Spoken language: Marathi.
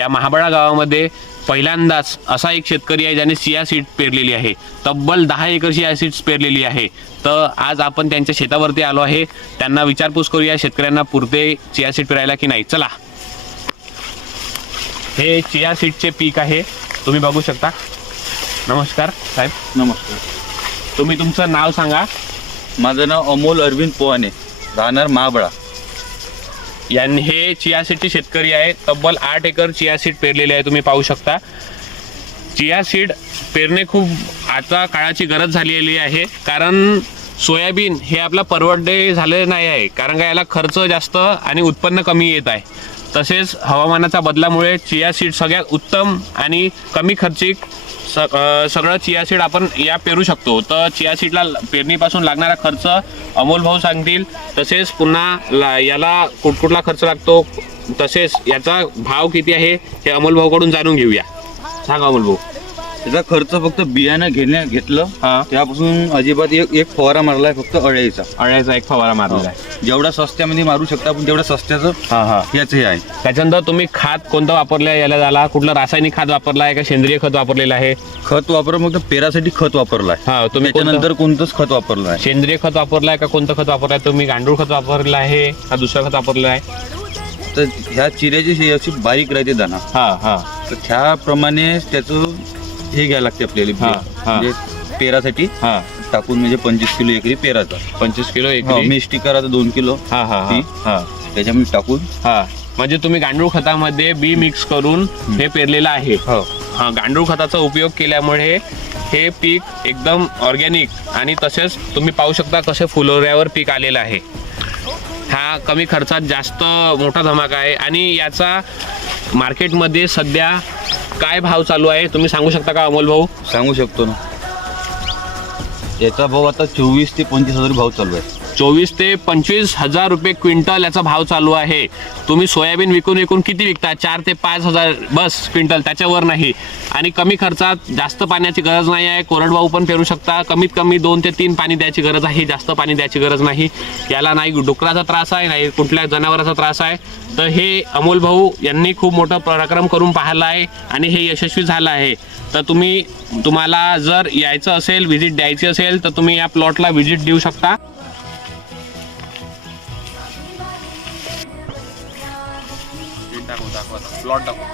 या महाबळा गावामध्ये पहिल्यांदाच असा एक शेतकरी आहे ज्याने चिया सीड पेरलेली आहे. तब्बल 10 एकर चिया सीड्स पेरलेली आहे. तर आज आपण त्यांच्या शेतावरती आलो आहे. त्यांना विचारपूस करूया शेतकऱ्यांना पुरते चिया सीड पेरायला की नाही. चला. हे चिया सीडचे पीक आहे, तुम्ही बघू शकता. नमस्कार साहेब. नमस्कार. तुम्ही तुमचं नाव सांगा. माझं नाव अमोल अरविंद पोहाणे, राहणार महाबळा. यांनी हे चिया सीडचे शेतकरी आहे. तब्बल 8 एकर चिया सीड पेरलेले आहे, तुम्ही पाहू शकता. चिया सीड पेरणे खूप आता काळाची गरज झालेली आहे, कारण सोयाबीन हे आपला परवडे झाले नाही आहे, कारण का याला खर्च जास्त आणि उत्पन्न कमी येत आहे. तसेच हवामानाच्या बदलामुळे चिया सीड सगळ्यात उत्तम आणि कमी खर्चिक सगळं चिया सीड आपण या पेरू शकतो. तर चिया सीडला पेरणीपासून लागणारा खर्च अमोल भाऊ सांगतील. तसेच पुन्हा याला कुठकुठला खर्च लागतो, तसेच याचा भाव किती आहे हे अमोल भाऊकडून जाणून घेऊया. सांगा अमोल भाऊ. त्याचा खर्च फक्त बियाणं घेतलं त्यापासून अजिबात एक फवारा मारलाय, फक्त अळ्याचा एक फवारा मारलेला आहे. जेवढा स्वस्त्यामध्ये मारू शकता आपण तेवढा स्वस्त्याचं याच हे आहे. त्याच्यानंतर तुम्ही खत कोणतं वापरलं याला झाला, कुठलं रासायनिक खत वापरलं आहे का सेंद्रिय खत वापरलेलं आहे? खत वापरलं, मग पेरासाठी खत वापरलाय. तुम्ही त्याच्यानंतर कोणतंच खत वापरलं आहे? सेंद्रिय खत वापरलाय का कोणतं खत वापरलाय तुम्ही? गांडूळ खत वापरलं आहे का दुसरं खत वापरलं आहे? तर ह्या चिऱ्याची अशी बारीक राहते दाना, तर त्याप्रमाणे त्याचं हे घ्यायला लागते आपल्याला, म्हणजे पेरासाठी टाकून, म्हणजे 25 किलो एकरी पेराचा. 25 किलो एकरी मिष्टी करायचा 2 किलो त्याच्यामध्ये टाकून. म्हणजे तुम्ही गांडूळ खतामध्ये बी मिक्स करून हे पेरलेलं आहे. गांडूळ खताचा उपयोग केल्यामुळे हे पीक एकदम ऑर्गॅनिक आणि तसेच तुम्ही पाहू शकता कसे फुलोऱ्यावर पीक आलेलं आहे. हा कमी खर्चात जास्त मोठा धमाका आहे. आणि याचा मार्केटमध्ये सध्या काय भाव चालू आहे तुम्ही सांगू शकता का अमोल भाऊ? सांगू शकतो ना. याचा भाव आता 24 ते 25 हजार भाव चालू आहे. 24 ते 25 हजार रुपये क्विंटल याचा भाव चालू आहे. तुम्ही सोयाबीन विकून किती विकता? 4 ते 5 हजार बस क्विंटल, त्याच्यावर नाही. आणि कमी खर्चात, जास्त पाण्याची गरज नाही आहे. कोरडवाहू पण पेरू शकता. कमीत कमी 2 ते 3 पाणी द्यायची गरज आहे, जास्त पाणी द्यायची गरज नाही. याला नाही डुकराचा त्रास आहे, नाही कुठल्या जनावराचा त्रास आहे. तर हे अमोल भाऊ यांनी खूप मोठा पराक्रम करून पाहिला आहे आणि हे यशस्वी झालं आहे. तर तुम्हाला जर यायचं असेल, व्हिजिट द्यायची असेल, तर तुम्ही या प्लॉटला व्हिजिट देऊ शकता. प्लॉट दाखवा.